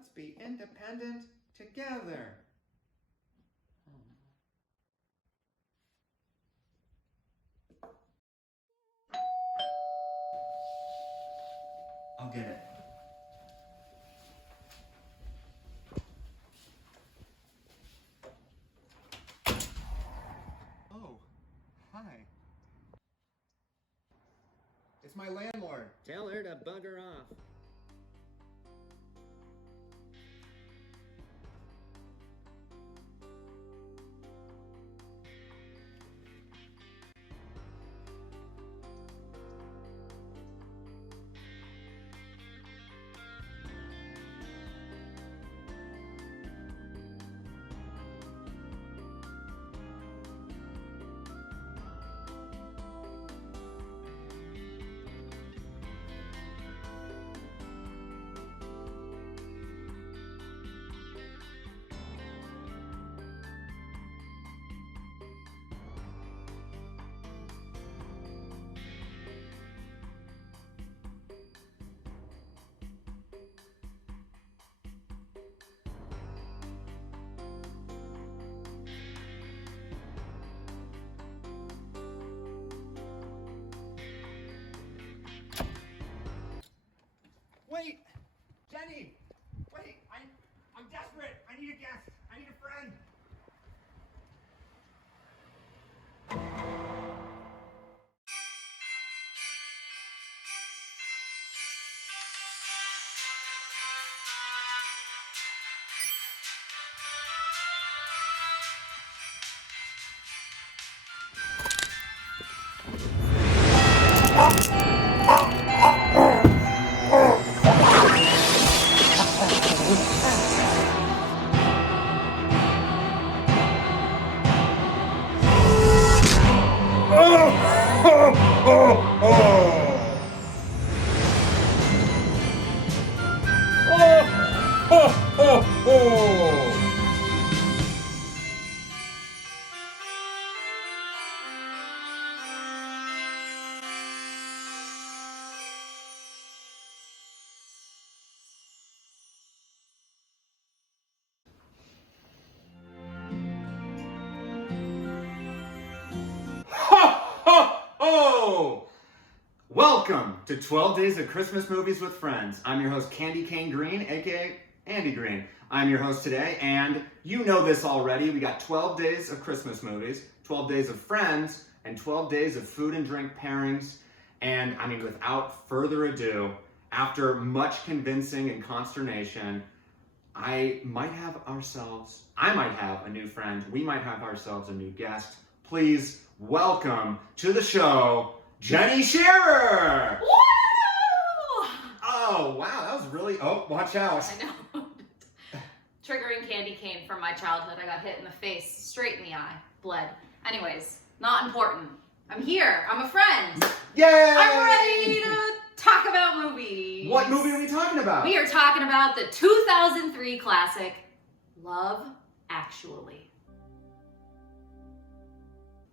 Let's be independent together. I'll get it. Oh, hi. It's my landlord. Tell her to bugger off. Wait! Jennie! Wait! I'm desperate! I need a guest! I need a friend! Welcome to 12 Days of Christmas Movies with Friends. I'm your host, Cane Greene, aka Andy Green. I'm your host today, and you know this already. We got 12 days of Christmas movies, 12 days of Friends, and 12 days of food and drink pairings. And I mean, without further ado, after much convincing and consternation, I might have a new friend. We might have ourselves a new guest. Please welcome to the show, Jennie Sherer! Woo! Oh, wow, that was really, oh, watch out. I know. Triggering candy cane from my childhood. I got hit in the face, straight in the eye, bled. Anyways, not important. I'm here, I'm a friend. Yay! I'm ready to talk about movies. What movie are we talking about? We are talking about the 2003 classic, Love Actually.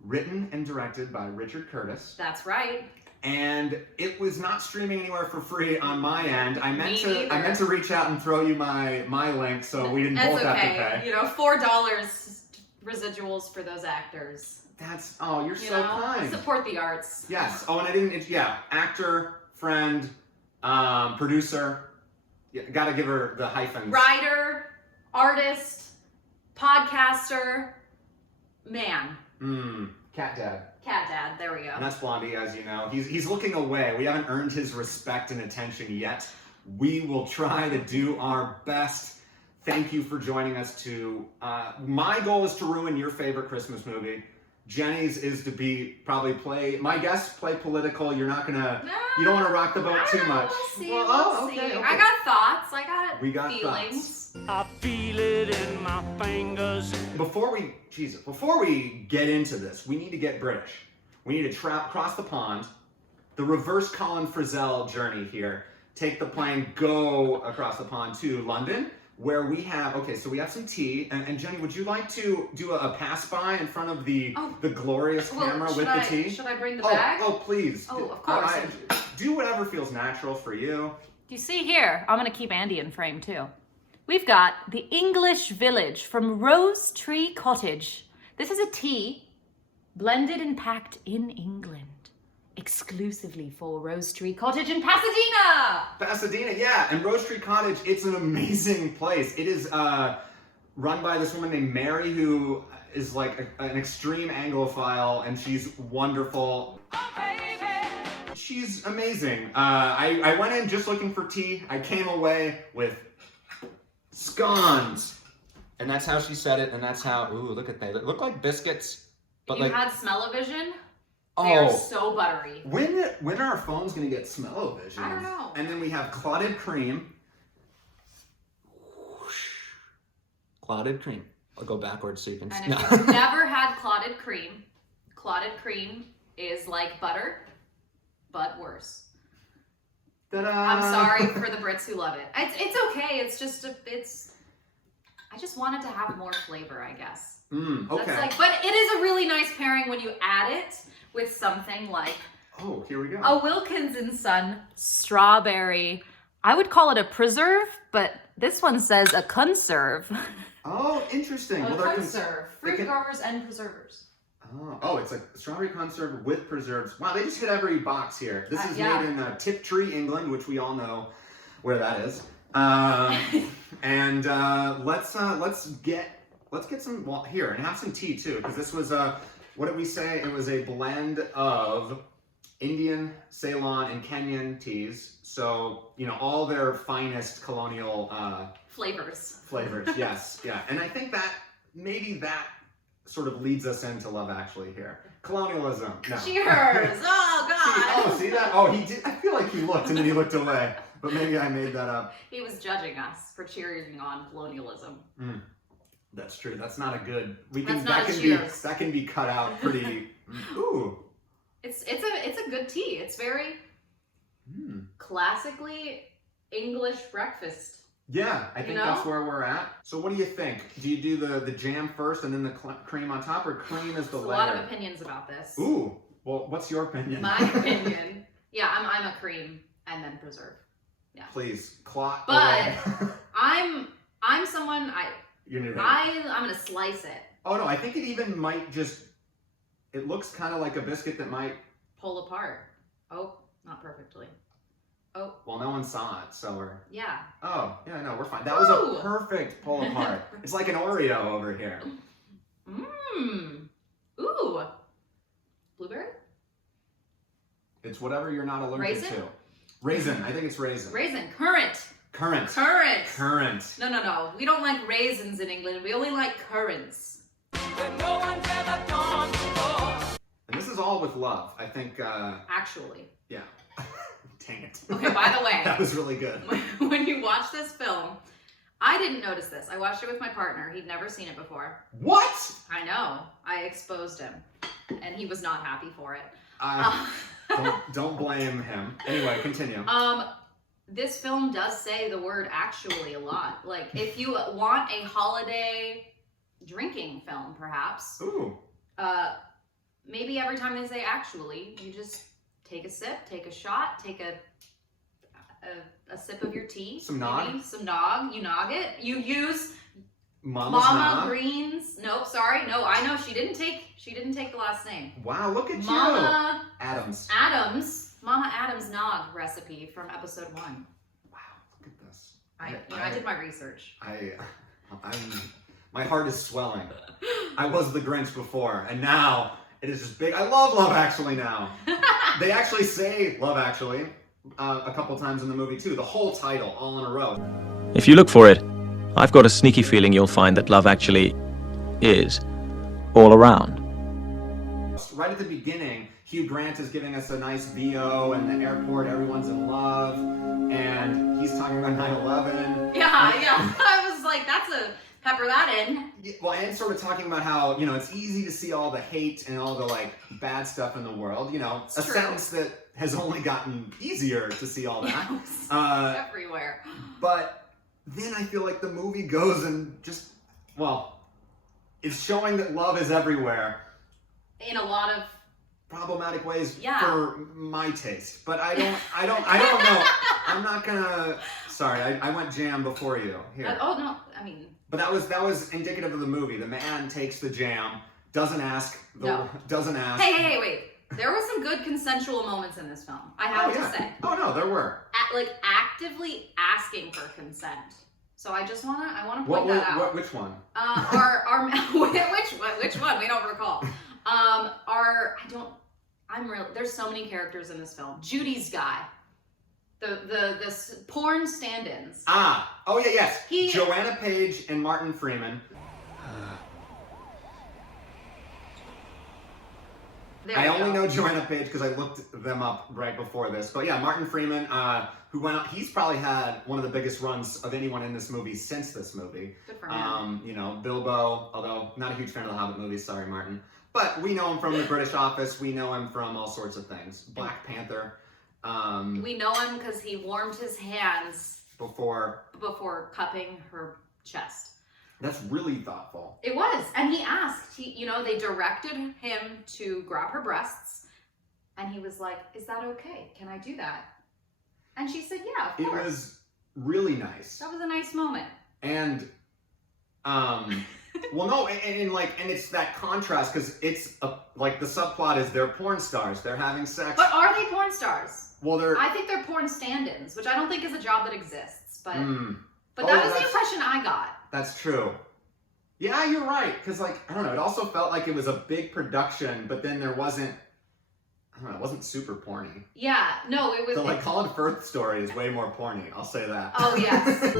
Written and directed by Richard Curtis. That's right. And it was not streaming anywhere for free on my end. I meant Me to reach out and throw you my link so we didn't both have to pay. You know, $4 residuals for those actors. That's, oh, you're so kind. Support the arts. Yes. Oh, and actor, friend, producer. Yeah, gotta give her the hyphens. Writer, artist, podcaster, man. Cat dad. Cat dad, there we go. And that's Blondie, as you know. He's looking away. We haven't earned his respect and attention yet. We will try to do our best. Thank you for joining us to, my goal is to ruin your favorite Christmas movie. Jennie's is to play political. You're not gonna, you don't want to rock the boat too much. We'll see, Well, okay. I got thoughts, we got Thoughts. feelings. I feel it in my fingers. Before we get into this, we need to get British. We need to cross the pond, the reverse Colin Frizzell journey here. Take the plane, go across the pond to London, where we have, so we have some tea. And Jennie, would you like to do a pass-by in front of the glorious camera with the tea? Should I bring the bag? Oh, please. Oh, of course. Do whatever feels natural for you. You see here, I'm going to keep Andy in frame too. We've got the English Village from Rose Tree Cottage. This is a tea blended and packed in England. Exclusively for Rose Tree Cottage in Pasadena! Pasadena, yeah. And Rose Tree Cottage, it's an amazing place. It is run by this woman named Mary, who is like an extreme Anglophile, and she's wonderful. She's amazing. I went in just looking for tea. I came away with scones. And that's how she said it, and that's how, ooh, look at that. They look like biscuits. But You like, had smell-o-vision? They are oh, so buttery. when are our phones gonna get smell-o-vision? I don't know. And then we have clotted cream. Clotted cream. I'll go backwards so you can see. And if you've never had clotted cream is like butter, but worse. Ta-da! I'm sorry for the Brits who love it. It's okay. It's just I just want it to have more flavor, I guess. Okay. That's but it is a really nice pairing when you add it with something like Oh, here we go. a Wilkins and Son strawberry. I would call it a preserve, but this one says a conserve. Oh, interesting. A Well, they're conserve. they Fruit can- growers and preservers. Oh, it's a strawberry conserve with preserves. Wow, they just hit every box here. This is yeah. made in Tiptree, England, which we all know where that is. And let's get some here and have some tea too, because this was what did we say? It was a blend of Indian, Ceylon, and Kenyan teas. So all their finest colonial Flavors. flavors. Yes, yeah, and I think that maybe that sort of leads us into Love Actually here. Colonialism. No. Cheers! Oh God! See that? Oh, he did. I feel like he looked and then he looked away. But maybe I made that up. He was judging us for cheering on colonialism. That's true. That's not a good. That can be cut out pretty. Ooh. It's a good tea. It's very classically English breakfast. Yeah, I think that's where we're at. So what do you think? Do you do the jam first and then the cream on top, or cream is the There's layer? a lot of opinions about this. Ooh. Well, what's your opinion? My opinion. Yeah, I'm a cream and then preserve. Yeah. Please, clot. But away. I'm someone I'm gonna slice it. Oh no, I think it even might just. It looks kind of like a biscuit that might pull apart. Oh, not perfectly. Oh. Well, no one saw it, so we're. Yeah. Oh, yeah, no, we're fine. That was a perfect pull apart. It's like an Oreo over here. Ooh. Blueberry? It's whatever you're not allergic Raisin? to. Raisin. I think it's raisin. Raisin. Currant. Currant. Currant. Currant. No. We don't like raisins in England. We only like currants. No one's ever gone before. And this is all with love. I think. Actually. Yeah. Dang it. Okay, by the way. That was really good. When you watch this film, I didn't notice this. I watched it with my partner. He'd never seen it before. What? I know. I exposed him. And he was not happy for it. Don't blame him. Anyway, continue. This film does say the word actually a lot. Like, if you want a holiday drinking film, perhaps. Ooh. Maybe every time they say actually, you just take a sip, take a shot, take a sip of your tea. Some nog. Maybe some nog. You nog it. You use Mama Mama Greene's. Nope, sorry. No, I know she didn't take the last name. Wow, look at Mama you. Adams. Mama Adams nog recipe from episode 1. Wow, look at this. I did my research. My heart is swelling. I was the Grinch before, and now it is just big. I love Love Actually now. They actually say Love Actually a couple times in the movie too. The whole title, all in a row. If you look for it, I've got a sneaky feeling you'll find that love actually is all around. Right at the beginning, Hugh Grant is giving us a nice VO in the airport. Everyone's in love, and he's talking about 9/11. Yeah. I was like, that's a pepper that in. Well, and sort of talking about how, it's easy to see all the hate and all the, bad stuff in the world. It's a true. sentence that has only gotten easier to see all that. Everywhere. But then I feel like the movie goes and just, it's showing that love is everywhere. In a lot of problematic ways Yeah. for my taste. But I don't know. I'm not gonna Sorry, I went jam before you. Here. Oh no, I mean. But that was indicative of the movie. The man takes the jam, doesn't ask. Doesn't ask. Hey, wait. There were some good consensual moments in this film. I have to say. Oh no, there were. Actively asking for consent. So I want to point that out. Which one? Which one? We don't recall. There's so many characters in this film. Judy's guy. The porn stand-ins. Oh yeah, yes. Joanna Page and Martin Freeman. I only know Joanna Page because I looked them up right before this. But yeah, Martin Freeman, who went out, he's probably had one of the biggest runs of anyone in this movie since this movie. Good for him. You know, Bilbo, although not a huge fan of the Hobbit movies, sorry Martin. But we know him from the British Office, we know him from all sorts of things. Black Panther. We know him because he warmed his hands before cupping her chest. That's really thoughtful. It was, and he asked. They directed him to grab her breasts, and he was like, "Is that okay? Can I do that?" And she said, "Yeah, of course." It was really nice. That was a nice moment. And, well, no, and it's that contrast because it's like the subplot is they're porn stars, they're having sex. But are they porn stars? Well, I think they're porn stand-ins, which I don't think is a job that exists. But that was the impression I got. That's true. Yeah, you're right. Because, I don't know, it also felt like it was a big production, but then there wasn't, I don't know, it wasn't super porny. Yeah, no, it was... So, Colin Firth's story is way more porny, I'll say that. Oh, yes.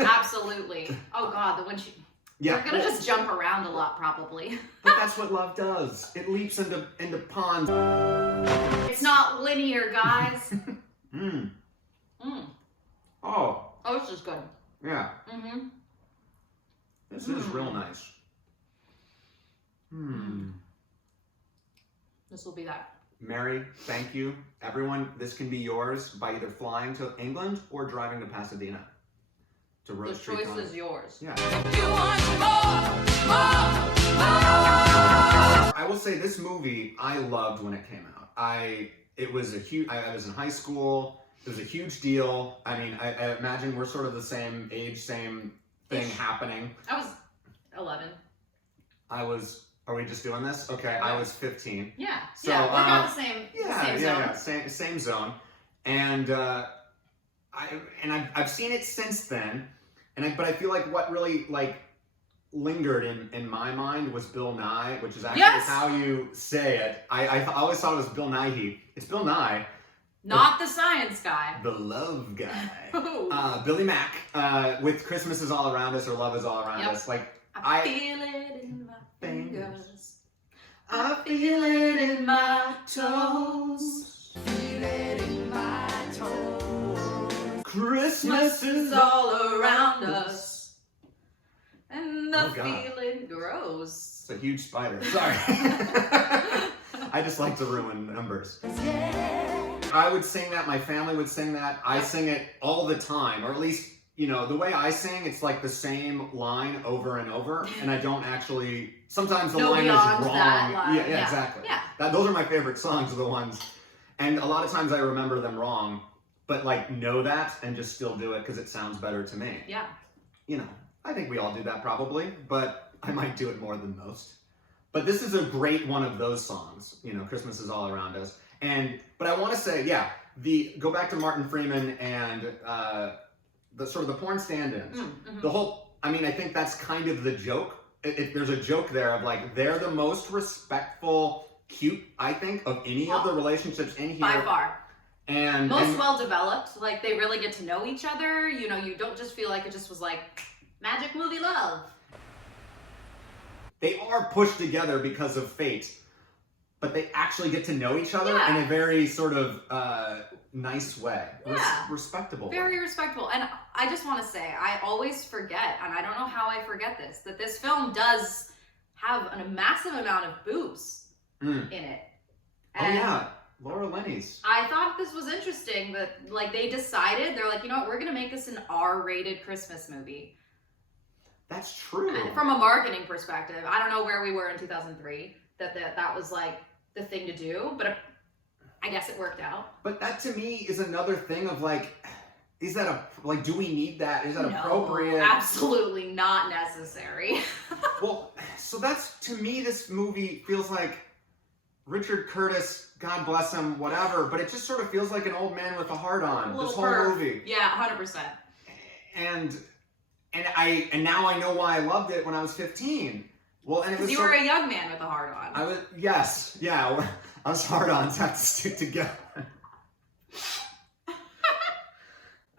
Absolutely. Oh, God, when she... Yeah. We're gonna just jump around a lot, probably. But that's what love does. It leaps into ponds. It's not linear, guys. Oh, this is good. yeah. This is real nice. This will be that. Mary, thank you. Everyone, this can be yours by either flying to England or driving to Pasadena. To Rose Tree The choice Cottage. is yours. Yeah. You want more. I will say this movie I loved when it came out. I was in high school. It was a huge deal. I mean, I imagine we're sort of the same age, same thing happening. I was 11. Are we just doing this? Okay, I was 15. Yeah. So, we're about the same zone. Same zone. And I've seen it since then. But I feel like what really lingered in my mind was Bill Nye, which is actually how you say it. I always thought it was Bill Nighy. It's Bill Nye. Not the science guy. The love guy. Billy Mack with Christmas is All Around Us or Love is All Around Us. I feel it in my fingers. I feel it in my toes. Feel it in my toes. Christmas is all around us. And the Oh, God. feeling grows. It's a huge spider. Sorry. I just like to ruin numbers. I would sing that. My family would sing that. I sing it all the time, or at least, the way I sing, it's like the same line over and over, and I don't actually. Sometimes the line is wrong. That line. Yeah, exactly. Yeah. Those are my favorite songs, are the ones, and a lot of times I remember them wrong, but know that and just still do it because it sounds better to me. Yeah. I think we all do that probably, but I might do it more than most. But this is a great one of those songs. Christmas is All Around Us. But I want to say, go back to Martin Freeman and the sort of the porn stand-ins. The whole, I think that's kind of the joke. There's a joke there of they're the most respectful, cute, I think, of any of the relationships in here. By far. And most well developed. They really get to know each other. You don't just feel like it just was magic movie love. They are pushed together because of fate, but they actually get to know each other in a very sort of nice way. Respectable Very way. respectable. And I just want to say, I always forget, and I don't know how I forget this, that this film does have a massive amount of boobs in it. And Laura Linney's. I thought this was interesting that they decided, they're we're going to make this an R-rated Christmas movie. That's true. From a marketing perspective, I don't know where we were in 2003 that was like the thing to do, but I guess it worked out. But that to me is another thing of like, is that do we need that? Is that appropriate? Absolutely not necessary. Well, so that's, to me, this movie feels like Richard Curtis, God bless him, whatever, but it just sort of feels like an old man with a heart on, this whole movie. Yeah, 100%. And now I know why I loved it when I was 15. Well, and it was you were a young man with a heart on. I was hard ons have to stick together.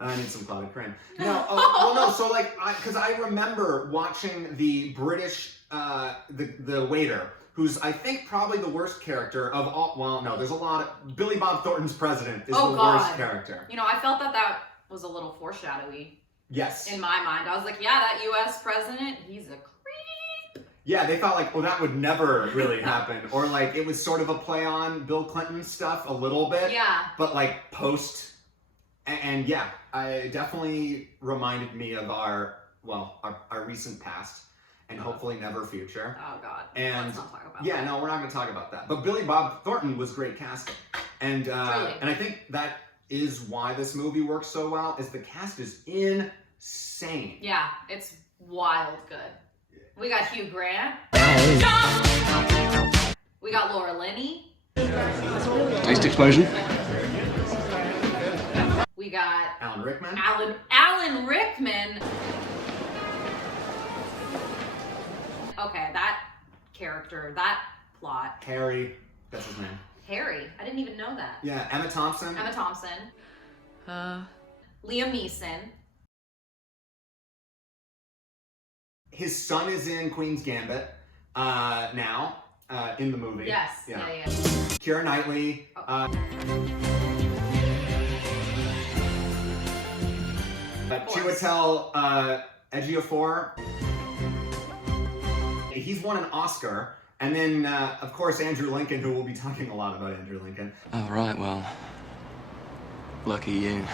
I need some clotted cream. No, so like, because I remember watching the British, the waiter, who's I think probably the worst character of all. Well, no, there's a lot of Billy Bob Thornton's president is the worst character. You know, I felt that was a little foreshadowy. Yes. In my mind, I was like, yeah, that U.S. president, he's a creep. Yeah, they felt like, well, that would never really happen, or like it was sort of a play on Bill Clinton stuff a little bit. Yeah. But like post, and yeah, it definitely reminded me of our recent past. And hopefully never future. Oh God. And let's not talk about that. No, we're not going to talk about that. But Billy Bob Thornton was great casting, and I think that is why this movie works so well. Is the cast is insane. Yeah, it's wild good. We got Hugh Grant. We got Laura Linney. Taste explosion. We got Alan Rickman. Alan Rickman. Okay, that character, that plot. Harry, that's his name. Harry, I didn't even know that. Yeah, Emma Thompson. Liam Neeson. His son is in Queen's Gambit now, in the movie. Yes, yeah. Keira Knightley. Chiwetel Ejiofor. He's won an Oscar. And then, of course, Andrew Lincoln, who we'll be talking a lot about Andrew Lincoln. Oh, right, well, lucky you.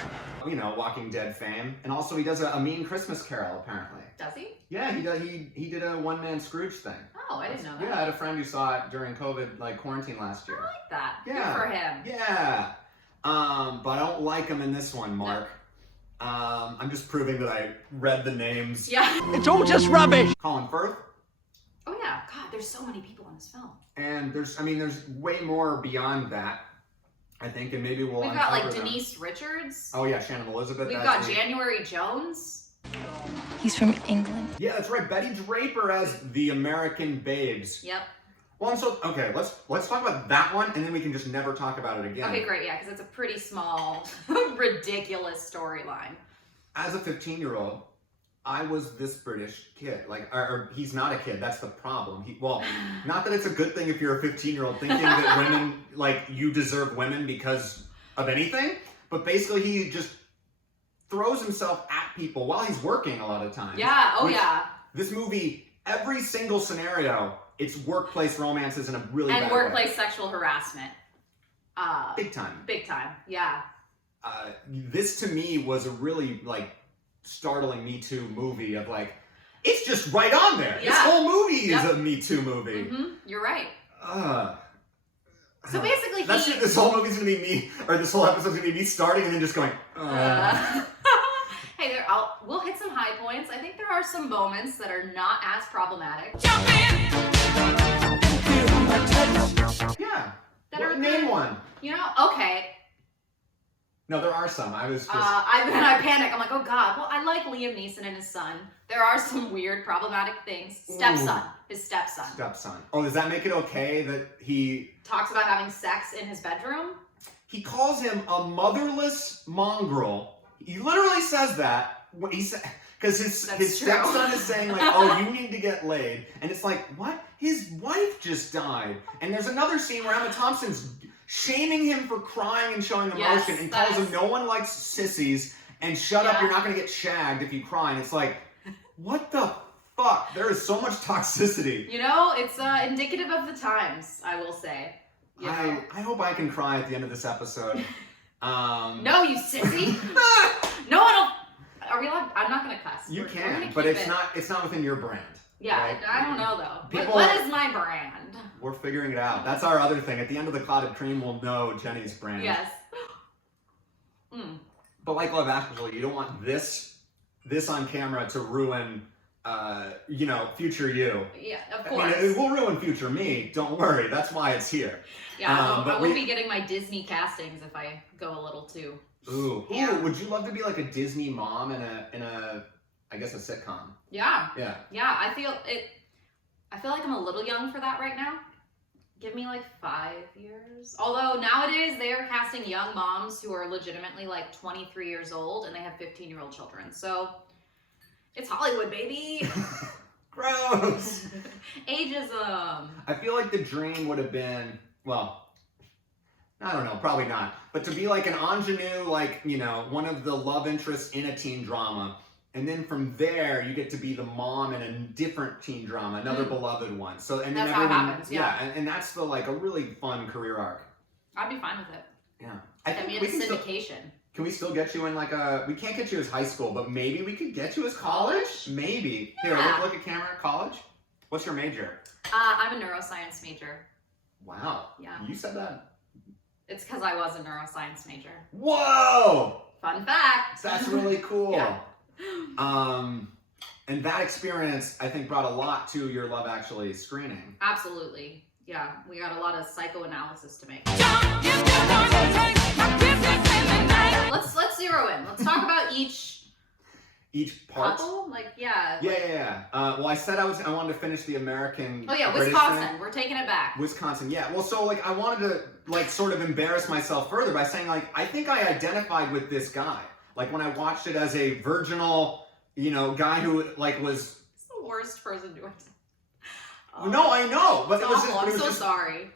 You know, Walking Dead fame. And also he does a Mean Christmas Carol, apparently. Does he? Yeah, he did a one-man Scrooge thing. Oh, I didn't know that. Yeah, I had a friend who saw it during COVID, like quarantine last year. I like that. Yeah. Good for him. Yeah. But I don't like him in this one, Mark. No. I'm just proving that I read the names. Yeah. It's all just rubbish! Colin Firth. Oh yeah, God, there's so many people in this film. And there's way more beyond that, I think, and maybe we'll We've got like them. Denise Richards. Oh yeah, Shannon Elizabeth. We've got January Jones. He's from England. Yeah, that's right. Betty Draper as the American Babes. Yep. Well, and so okay, let's talk about that one, and then we can just never talk about it again. Okay, great. Yeah, because it's a pretty small, ridiculous storyline. As a 15-year-old, I was this British kid. Or he's not a kid. That's the problem. Not that it's a good thing if you're a 15-year-old thinking that women, you deserve women because of anything. But basically, he just throws himself at people while he's working a lot of times. Yeah. Oh, yeah. This movie, every single scenario, it's workplace romances in a really bad way. And workplace sexual harassment. Big time. Big time. Yeah. This to me was a really startling Me Too movie of it's just right on there. Yeah. This whole movie is a Me Too movie. Mm-hmm. You're right. So basically, that's it. This whole movie's gonna be me, or this whole episode's gonna be me starting and then just going. Hey, we'll hit some high points. I think there are some moments that are not as problematic. Jump in. Yeah. That name one. You know, okay. No, there are some. I was just. I panic. I'm like, oh God. Well, I like Liam Neeson and his son. There are some weird, problematic things. Stepson. His stepson. Stepson. Oh, does that make it okay that he talks about having sex in his bedroom? He calls him a motherless mongrel. He literally says that. He said because his stepson is saying oh, you need to get laid, and it's like, what? His wife just died, and there's another scene where Emma Thompson's shaming him for crying and showing emotion, and calls him no one likes sissies, and shut up, you're not gonna get shagged if you cry, and it's like, what the fuck? There is so much toxicity. You know, it's indicative of the times, I will say. You know? I hope I can cry at the end of this episode. No, you sissy. No one will. Are we allowed? I'm not gonna cuss. You We're can, gonna but keep it's it. not within your brand. Yeah, right? I don't know though. People- What is my brand? We're figuring it out. That's our other thing. At the end of the clotted cream, we'll know Jennie's brand. Yes. Mm. But like Love Actually, you don't want this on camera to ruin, future you. Yeah, of I course. mean, it will ruin future me. Don't worry. That's why it's here. Yeah, but I won't be getting my Disney castings if I go a little too. Ooh, Yeah. would you love to be like a Disney mom in a I guess a sitcom? Yeah. Yeah. Yeah, I feel like I'm a little young for that right now. Give me like 5 years. Although nowadays they are casting young moms who are legitimately like 23 years old and they have 15-year-old children. So it's Hollywood, baby. Gross. Ageism. I feel like the dream would have been, well, I don't know, probably not. But to be like an ingenue, like, one of the love interests in a teen drama. And then from there, you get to be the mom in a different teen drama, another beloved one. So, and then That's how it everyone, happens, yeah. and that's the like a really fun career arc. I'd be fine with it. Yeah. I mean, it's syndication. Can we still get you in like we can't get you as high school, but maybe we could get you as college? Maybe. Here, Yeah. look at camera. College? What's your major? I'm a neuroscience major. Wow. Yeah. You said that? It's because I was a neuroscience major. Whoa! Fun fact. That's really cool. Yeah. And that experience, I think, brought a lot to your Love Actually screening. Absolutely. Yeah, we got a lot of psychoanalysis to make. Let's zero in. Let's talk about each Part? couple. Like, yeah. Yeah. Well, I said I wanted to finish the American. Oh yeah, British Wisconsin. thing. We're taking it back. Wisconsin, yeah. Well, so like I wanted to like sort of embarrass myself further by saying like I think I identified with this guy. Like when I watched it as a virginal, guy who like was. It's the worst person to attend. No, I know, but It's it was awful. just. It I'm was so just, sorry.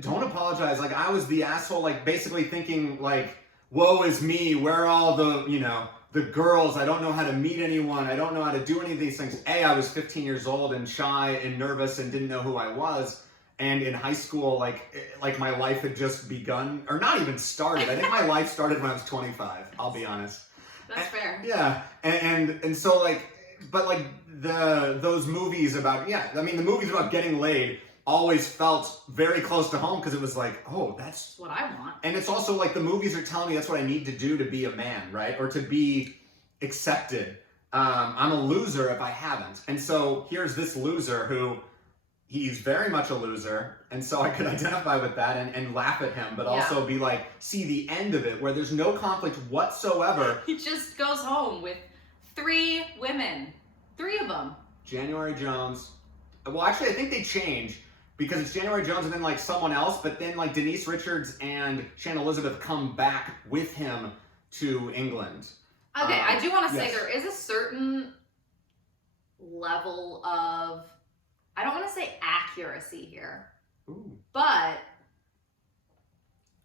Don't apologize. Like I was the asshole. Like basically thinking like, woe is me. Where are all the the girls? I don't know how to meet anyone. I don't know how to do any of these things. I was 15 years old and shy and nervous and didn't know who I was. And in high school, like my life had just begun, or not even started. I think my life started when I was 25. I'll be honest. That's fair. Yeah, and so like, but like those movies about the movies about getting laid always felt very close to home because it was like, oh, that's What I want. and it's also like the movies are telling me that's what I need to do to be a man, right? Or to be accepted. I'm a loser if I haven't. And so here's this loser who he's very much a loser. And so I could identify with that and laugh at him, but also be like, see the end of it where there's no conflict whatsoever. He just goes home with 3 women. 3 of them. January Jones. Well, actually, I think they change. Because it's January Jones and then like someone else, but then like Denise Richards and Shannon Elizabeth come back with him to England. Okay, I do want to say yes. there is a certain level of, I don't want to say accuracy here, Ooh. but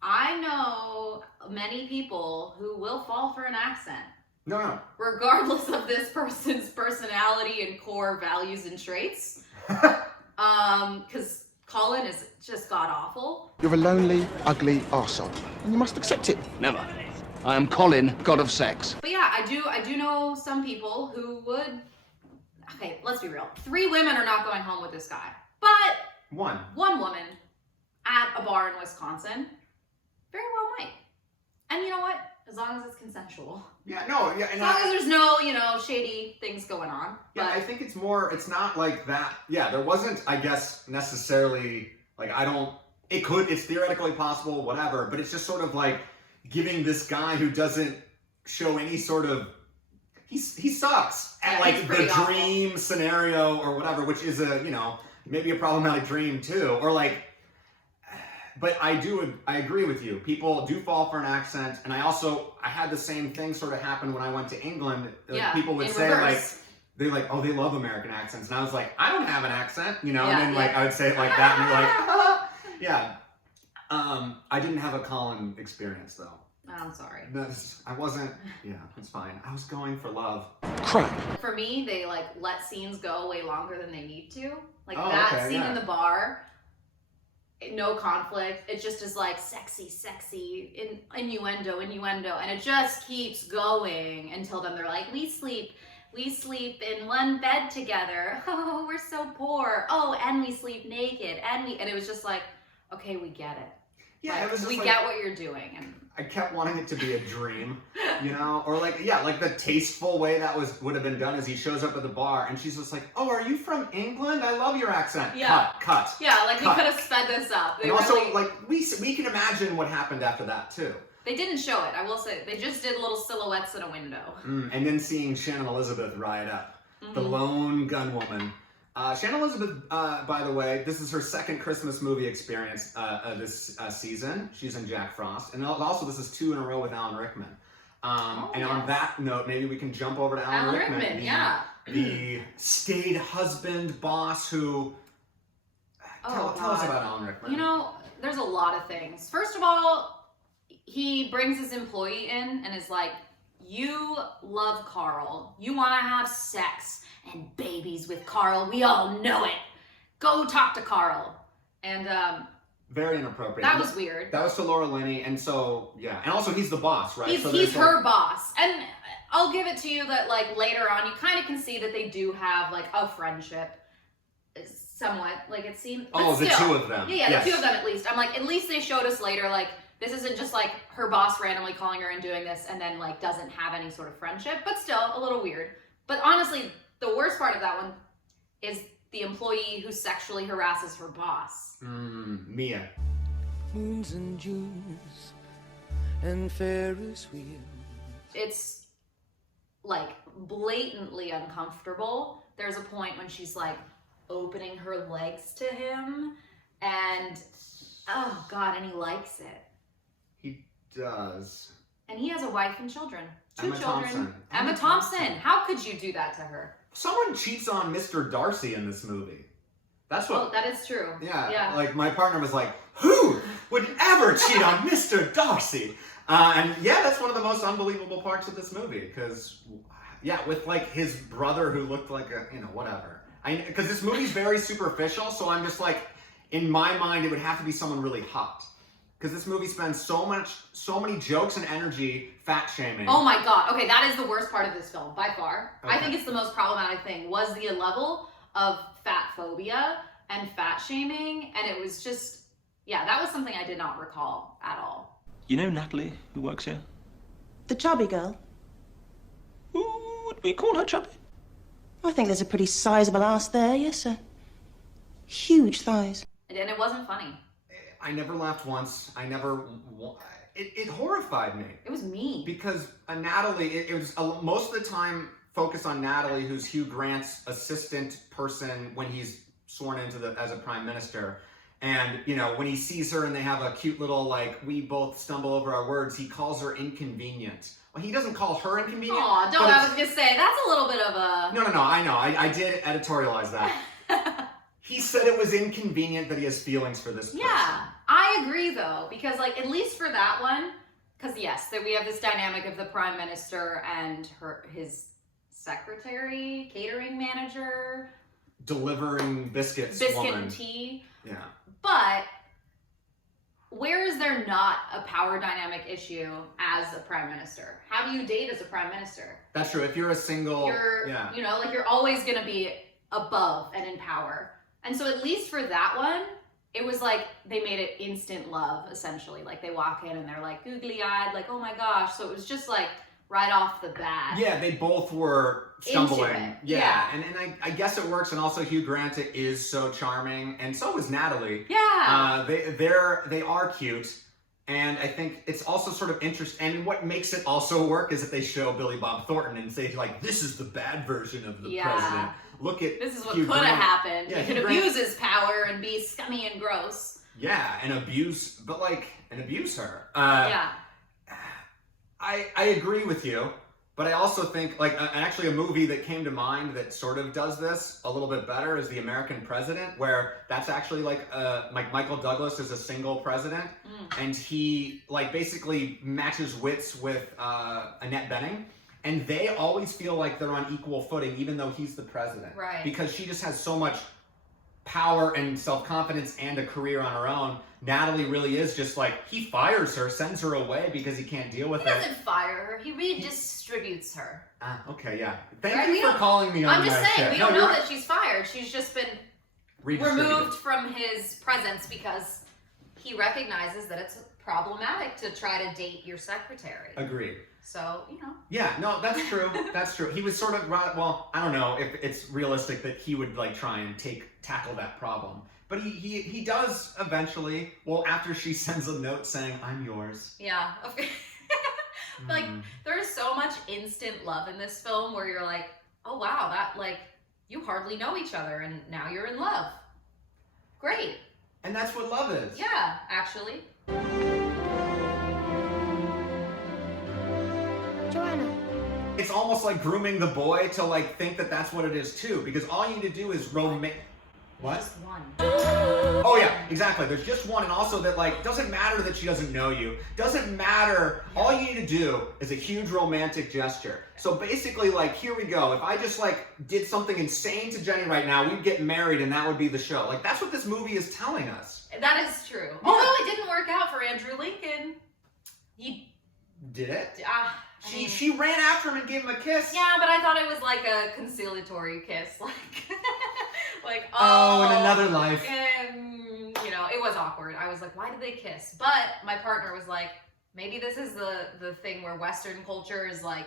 I know many people who will fall for an accent, No. regardless of this person's personality and core values and traits. Because Colin is just god-awful. You're a lonely, ugly arsehole, and you must accept it. Never. I am Colin, god of sex. But yeah, I do know some people who would, okay, let's be real. 3 women are not going home with this guy. But One woman at a bar in Wisconsin very well might. And you know what? As long as it's consensual. Yeah, no, yeah. As And long as there's no, shady things going on. yeah, But I think it's not like that. Yeah, there wasn't, I guess, necessarily, like, it's theoretically possible, whatever, but it's just sort of like giving this guy who doesn't show any sort of, he sucks at Yeah, like he's the pretty awful. dream scenario or whatever, which is maybe a problematic dream too, or like, but I agree with you. People do fall for an accent, and I had the same thing sort of happen when I went to England. Like, yeah, people would in say reverse. they're like, oh, they love American accents, and I was like, I don't have an accent, and Yeah, then like yeah. I would say it like that, and be like, yeah. I didn't have a Colin experience though. I'm sorry. I wasn't. Yeah, it's fine. I was going for love. Crap. For me, they let scenes go way longer than they need to. Like Oh, that okay, scene yeah. in the bar. no conflict. It just is like sexy, innuendo, and it just keeps going until then they're like, we sleep in one bed together. Oh, we're so poor. Oh, and we sleep naked, and it was just like, okay, we get it. Yeah, like, it was just we like, get what you're doing. And I kept wanting it to be a dream, you know, or like the tasteful way that would have been done is he shows up at the bar and she's just like, oh, are you from England? I love your accent. Yeah. Cut. Yeah, like Cut. we could have sped this up. They And also, really, like we can imagine what happened after that too. they didn't show it. I will say they just did little silhouettes in a window. And then seeing Shannon Elizabeth ride up, the Mm-hmm. lone gunwoman. Shannon Elizabeth, by the way, this is her second Christmas movie experience this season. She's in Jack Frost. And also this is 2 in a row with Alan Rickman. And on that note, maybe we can jump over to Alan Rickman. The staid husband, boss who... Tell us about Alan Rickman. You know, there's a lot of things. First of all, he brings his employee in and is like, you love Carl. You want to have sex and babies with Carl. We all know it. Go talk to Carl. And very inappropriate. that was weird. That was to Laura Linney, and so, yeah. And also, he's the boss, right? He's her boss. And I'll give it to you that, like, later on, you kind of can see that they do have, like, a friendship. Somewhat. Like, it seemed... Oh, the two of them. Yeah, yes. the two of them at least. I'm like, at least they showed us later, like, this isn't just, like, her boss randomly calling her and doing this and then, like, doesn't have any sort of friendship. But still, a little weird. But honestly, the worst part of that one is the employee who sexually harasses her boss. Mia. Moons and Junes and Ferris wheels. It's, like, blatantly uncomfortable. There's a point when she's, like, opening her legs to him, and, oh, God, and he likes it. He does. And he has a wife and children. Two Emma children. Thompson. Emma Thompson. How could you do that to her? Someone cheats on Mr. Darcy in this movie. That's what... Oh, that is true. Yeah, like my partner was like, who would ever cheat on Mr. Darcy? And yeah, that's one of the most unbelievable parts of this movie, because, yeah, with like his brother who looked like a, you know, whatever. Because this movie's very superficial, so I'm just like, in my mind, it would have to be someone really hot. Because this movie spends so many jokes and energy fat shaming. Oh my God. Okay, that is the worst part of this film, by far. Okay. I think it's the most problematic thing, was the level of fat phobia and fat shaming, and it was just, yeah, that was something I did not recall at all. You know Natalie, who works here? The chubby girl? Would we call her chubby? I think there's a pretty sizable ass there, yes, sir. Huge thighs. And it wasn't funny. I never laughed once. It horrified me. It was mean. Because Natalie, it was most of the time focused on Natalie, who's Hugh Grant's assistant person when he's sworn into as a prime minister. And, you know, when he sees her and they have a cute little, like, we both stumble over our words, he calls her inconvenient. Well, he doesn't call her inconvenient. Aw, don't, I was just say, that's a little bit of a... No, I know. I did editorialize that. He said it was inconvenient that he has feelings for this person. Yeah, I agree though, because like at least for that one, because yes, that we have this dynamic of the prime minister and his secretary, catering manager, delivering biscuit woman. and tea. Yeah. But where is there not a power dynamic issue as a prime minister? How do you date as a prime minister? That's true. If you're a single, you know, like you're always gonna be above and in power. And so at least for that one, it was like they made it instant love, essentially. Like they walk in and they're like googly-eyed, like, oh my gosh. So it was just like right off the bat. Yeah, they both were stumbling. Into it. Yeah. And I guess it works. And also Hugh Grant is so charming. And so is Natalie. Yeah. They are cute. And I think it's also sort of interesting. And what makes it also work is that they show Billy Bob Thornton and say like, this is the bad version of the president. Look at this is what Hugh could have Grant. happened. Yeah, he could abuse his power and be scummy and gross. Yeah, and abuse her. Yeah. I agree with you, but I also think like actually a movie that came to mind that sort of does this a little bit better is The American President, where that's actually like Michael Douglas is a single president, and he like basically matches wits with Annette Bening. And they always feel like they're on equal footing, even though he's the president. Right. Because she just has so much power and self-confidence and a career on her own. Natalie really is just like, he fires her, sends her away because he can't deal with He it. doesn't fire her. He redistributes her. Okay, yeah. Thank Right, you we for don't- calling me on I'm just that saying, shit. we No, don't know you're that she's fired. She's just been redistributed. removed from his presence because he recognizes that it's problematic to try to date your secretary. Agreed. So, you know. Yeah, no, that's true. That's true. He was sort of, well, I don't know if it's realistic that he would like try and tackle that problem. But he does eventually, well, after she sends a note saying, I'm yours. Yeah. Okay. Like, there's so much instant love in this film where you're like, oh wow, that, like, you hardly know each other and now you're in love. Great. And that's what love is. Yeah, actually. Joanna. It's almost like grooming the boy to like think that that's what it is too, because all you need to do is What? Just one. Oh yeah, exactly. There's just one, and also that like doesn't matter that she doesn't know you. Doesn't matter. All you need to do is a huge romantic gesture. So basically, like, here we go. If I just like did something insane to Jennie right now, we'd get married, and that would be the show. Like that's what this movie is telling us. That is true. Although it didn't work out for Andrew Lincoln. He Did it? I mean, She ran after him and gave him a kiss. yeah, but I thought it was like a conciliatory kiss, like, like Oh, in another life. You know, it was awkward. I was like, why did they kiss? But my partner was like, maybe this is the thing where Western culture is like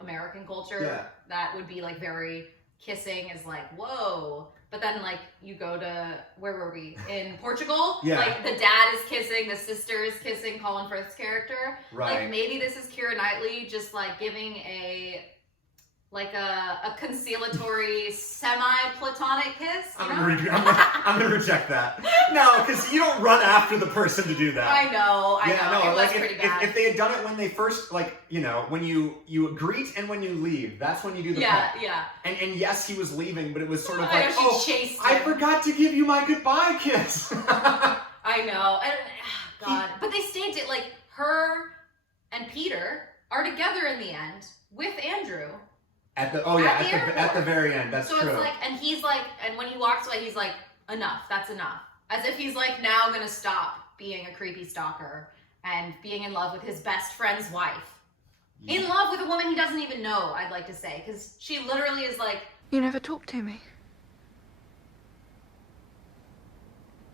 American culture. Yeah. That would be like very kissing is like whoa. But then like you go to where were we in Portugal? Yeah. Like the dad is kissing, the sister is kissing Colin Firth's character. Right. Like maybe this is Keira Knightley just like giving a conciliatory semi-platonic kiss. You know? I'm gonna reject that. No, because you don't run after the person to do that. I know. No, It like was pretty bad. if they had done it when they first, like, you know, when you greet and when you leave, that's when you do the yeah, peck. yeah. And yes, he was leaving, but it was sort of I like, know, she chased I him. forgot to give you my goodbye kiss. I know. And, God. But they stayed it like her and Peter are together in the end with Andrew. At the very end, that's so true. it's like, and he's like, and when he walks away, he's like, enough, that's enough. As if he's like now gonna stop being a creepy stalker and being in love with his best friend's wife. Yeah. In love with a woman he doesn't even know, I'd like to say, because she literally is like, You never talk to me.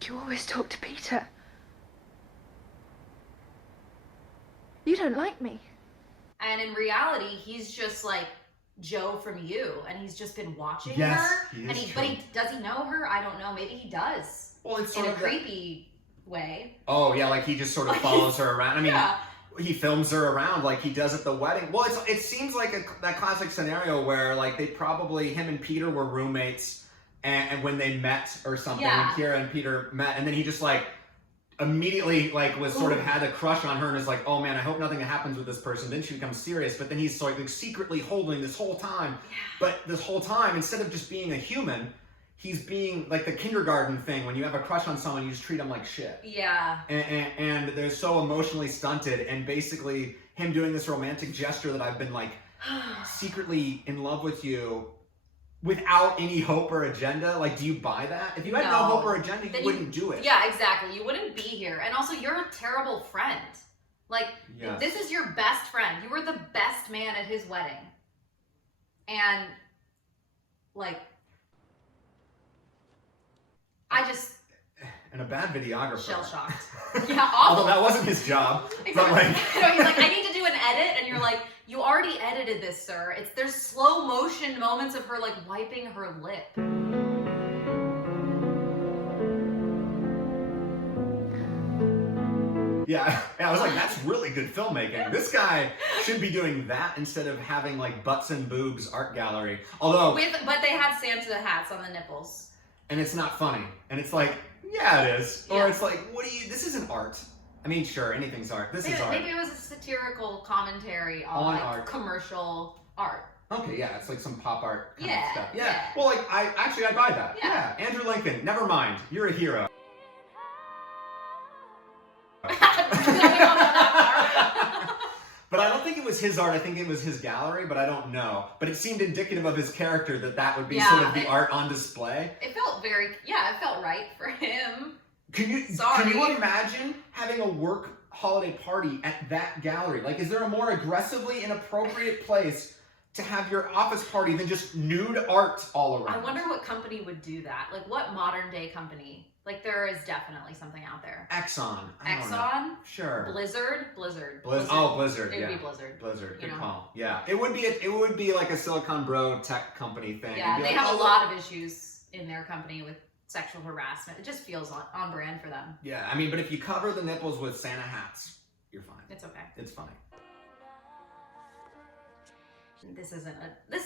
You always talk to Peter. You don't like me. and in reality, he's just like Joe from You, and he's just been watching Yes, her. he is And true. does he know her? I don't know. Maybe he does. Well, it's In sort a of that- creepy way. Oh yeah, like he just sort of follows her around. I mean, Yeah. he films her around like he does at the wedding. Well, it seems like that classic scenario where like him and Peter were roommates, and when they met or something, Yeah. and Keira and Peter met, and then he just like immediately like was sort of had a crush on her and is like, oh man, I hope nothing happens with this person. Then she becomes serious, but then he's sort of like secretly holding this whole time. Yeah. But this whole time, instead of just being a human, he's being like the kindergarten thing. When you have a crush on someone, you just treat them like shit. Yeah. And they're so emotionally stunted, and basically him doing this romantic gesture that I've been like secretly in love with you without any hope or agenda. Like, do you buy that? If you had no No. hope or agenda, Then you wouldn't do it. Yeah, exactly. You wouldn't be here. And also, you're a terrible friend. Like, Yes. this is your best friend. You were the best man at his wedding. And, like, I just And a bad videographer. shell-shocked. Yeah, awful. Although that wasn't his job. But Exactly. like, You know, he's like, I need to do an edit, and you're like, you already edited this, sir. There's slow motion moments of her like wiping her lip. yeah, I was like, that's really good filmmaking. This guy should be doing that instead of having like butts and boobs art gallery. Although, But they had Santa hats on the nipples. and it's not funny. And it's like, yeah, it is. Or Yeah. it's like, this isn't art. I mean, sure, anything's art. This is art. Maybe it was a satirical commentary on On like, art. commercial art. Okay, yeah, it's like some pop art kind Yeah, of stuff. Yeah. yeah. Well, like, I buy that. Yeah. Yeah. Andrew Lincoln, never mind. You're a hero. But I don't think it was his art. I think it was his gallery, but I don't know. But it seemed indicative of his character that would be sort of the art on display. It felt it felt right for him. Can you imagine having a work holiday party at that gallery? Like, is there a more aggressively inappropriate place to have your office party than just nude art all around? I wonder what company would do that. Like, what modern day company? Like, there is definitely something out there. Exxon. I don't know. Exxon? Sure. Blizzard. Oh, Blizzard. It would Yeah. be Blizzard. Blizzard. Good You know? call. Yeah. It would be like a Silicon Bro tech company thing. Yeah, It'd be they like, have a lot of issues in their company with sexual harassment. It just feels on brand for them. Yeah, I mean, but if you cover the nipples with Santa hats, you're fine. It's okay. It's funny. This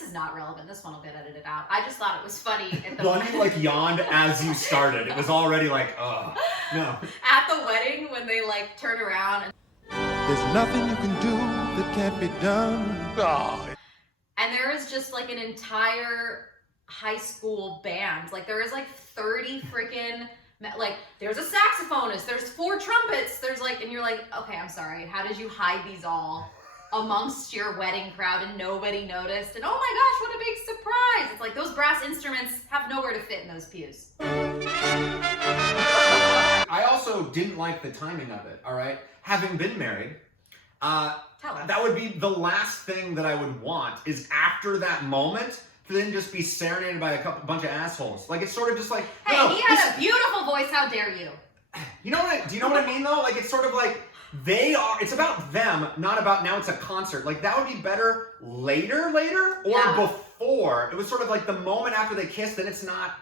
is not relevant. This one will get edited out. I just thought it was funny at the Blondie like yawned as you started. It was already like, ugh. No. at the wedding when they like turn around and There's nothing you can do that can't be done. Oh. and there is just like an entire high school band. Like there is like 30 freaking like there's a saxophonist, there's 4 trumpets, there's like, and you're like, okay, I'm sorry, how did you hide these all amongst your wedding crowd and nobody noticed? And oh my gosh, what a big surprise. It's like those brass instruments have nowhere to fit in those pews. I also didn't like the timing of it, all right? Having been married, Tell us. that would be the last thing that I would want is after that moment to then just be serenaded by a bunch of assholes. Like, it's sort of just like, Hey, no, he had a beautiful voice, how dare you? do you know what I mean though? Like, it's sort of like, it's about them, not about now it's a concert. Like, that would be better later, or Yeah. before. It was sort of like the moment after they kissed, then it's not,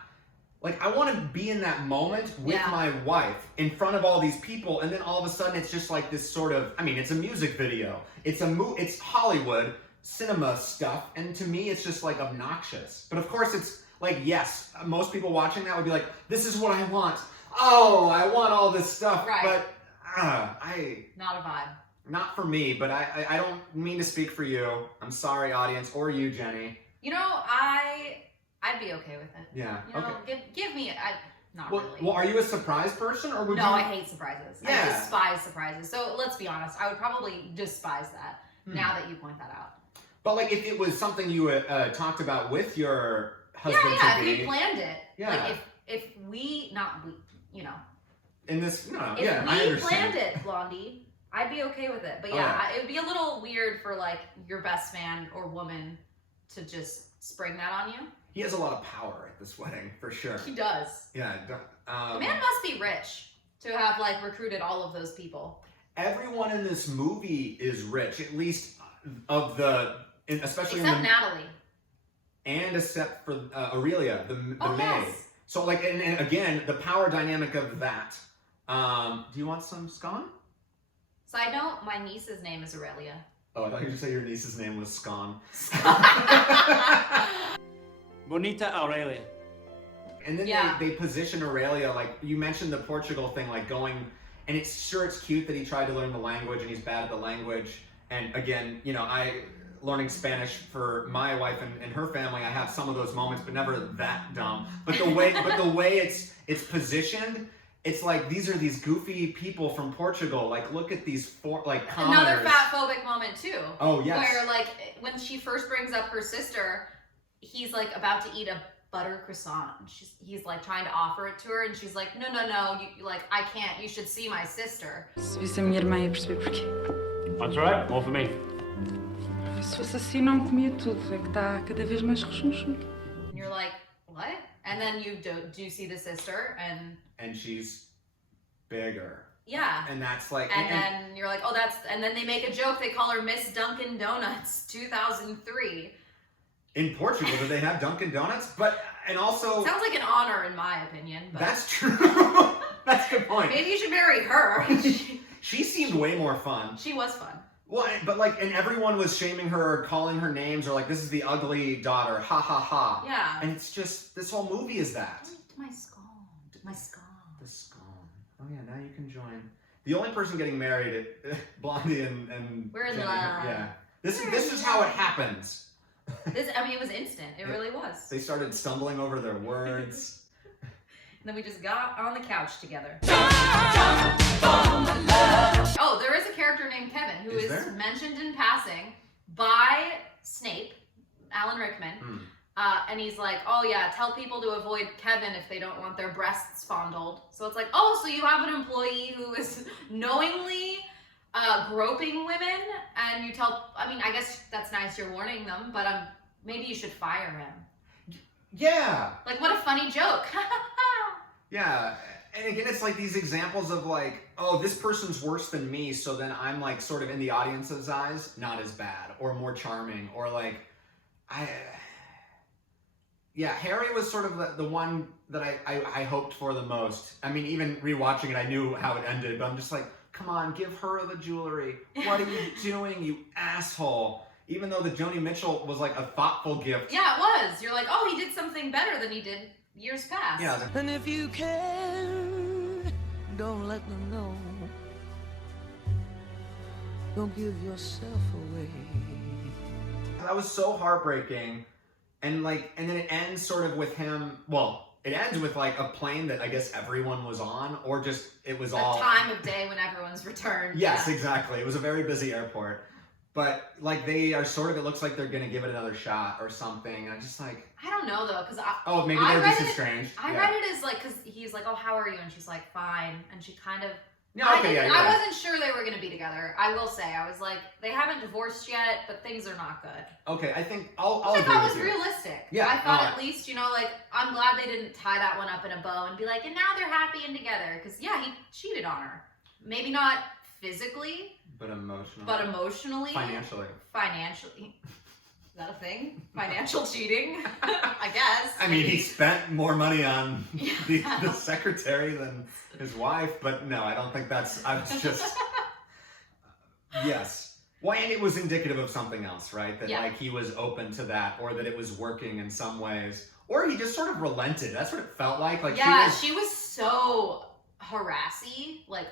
like, I want to be in that moment with my wife in front of all these people, and then all of a sudden it's just like this sort of, I mean, it's a music video. It's it's Hollywood cinema stuff, and to me it's just like obnoxious. But of course it's like, yes, most people watching that would be like, this is what I want. Oh, I want all this stuff. Right. But Not a vibe. not for me, but I don't mean to speak for you. I'm sorry, audience, or you, Jenny. You know, I'd be okay with it. Yeah, You know, okay. give me, not Well, really. well, are you a surprise person, or would you? No, I hate surprises. I Yeah. despise surprises. So let's be honest, I would probably despise that now that you point that out. But like, if it was something you talked about with your husband Yeah, to if be, we planned it. Yeah. Like if we, not we, you know. in this, no, If yeah, I we understand. planned it, Blondie, I'd be okay with it. But yeah, it would be a little weird for like your best man or woman to just spring that on you. He has a lot of power at this wedding, for sure. He does. Yeah. The man must be rich to have like recruited all of those people. Everyone in this movie is rich, at least especially Except Natalie. and except for Aurelia, the maid. Yes. So like, and again, the power dynamic of that. Do you want some scone? Side note, my niece's name is Aurelia. Oh, I thought you were going to say your niece's name was Scone. Bonita Aurelia. And then they position Aurelia, like, you mentioned the Portugal thing, like going, and it's cute that he tried to learn the language and he's bad at the language. And again, you know, learning Spanish for my wife and her family, I have some of those moments, but never that dumb. But the way it's positioned, it's like, these are these goofy people from Portugal. Like, look at these commoners. Another fat phobic moment too. Oh, yes. Where like when she first brings up her sister, he's like about to eat a butter croissant. He's like trying to offer it to her, and she's like, no, you like, I can't. You should see my sister. Se visse a minha irmã ia perceber porquê. That's right, more for me. Se fosse assim não comia tudo, é que está cada vez mais rechonchudo. And you're like, what? And then you do see the sister, and she's bigger. Yeah. And that's like, and then you're like, oh, and then they make a joke. They call her Miss Dunkin' Donuts 2003. In Portugal, do they have Dunkin' Donuts? And also... Sounds like an honor in my opinion. But that's true. That's a good point. Maybe you should marry her. She seemed way more fun. She was fun. Well, but like, and everyone was shaming her or calling her names or like, this is the ugly daughter, ha ha ha. Yeah. And it's just, this whole movie is that. My scone. My scone. The scone. Oh yeah, now you can join. The only person getting married, Blondie and We're in Jenny, love. Yeah. This is how it happens. It was instant. It really was. They started stumbling over their words. And then we just got on the couch together. Oh, there is a character named Kevin who is Sure. mentioned in passing by Snape, Alan Rickman. And he's like, oh yeah, tell people to avoid Kevin if they don't want their breasts fondled. So it's like, oh, so you have an employee who is knowingly groping women, and you tell, I mean, I guess that's nice you're warning them, but maybe you should fire him. Yeah. Like, what a funny joke. Yeah. And again, it's like these examples of like, oh, this person's worse than me, so then I'm like sort of in the audience's eyes, not as bad or more charming, or like, yeah, Harry was sort of the one that I hoped for the most. I mean, even rewatching it, I knew how it ended, but I'm just like, come on, give her the jewelry. What are you doing, you asshole? Even though the Joni Mitchell was like a thoughtful gift. Yeah, it was. You're like, oh, he did something better than he did years past. Yeah. And if you can, don't let them know. Don't give yourself away. That was so heartbreaking. And then it ends sort of with him, well, it ends with like a plane that I guess everyone was on, or just it was all... The time of day when everyone's returned. Yes, yeah. Exactly. It was a very busy airport. But like they are sort of, it looks like they're going to give it another shot or something. I'm just like... I don't know though, because oh, maybe they're just estranged. I read it as like, because he's like, oh, how are you? And she's like, fine. And she kind of... Yeah, okay, I wasn't sure they were going to be together. I will say, I was like, they haven't divorced yet, but things are not good. Okay, I think I'll Which I agree thought with was you. realistic. Yeah, I thought at least, like, I'm glad they didn't tie that one up in a bow and be like, and now they're happy and together. Because, yeah, he cheated on her. Maybe not physically. But emotionally. But emotionally. Financially. Is that a thing? Financial cheating? I guess. I mean, he spent more money on the secretary than his wife, but no, I don't think that's... I was just... Yes. Well, and it was indicative of something else, right? That like he was open to that, or that it was working in some ways. Or he just sort of relented. That's what it felt like. Like yeah, she was so harassy, like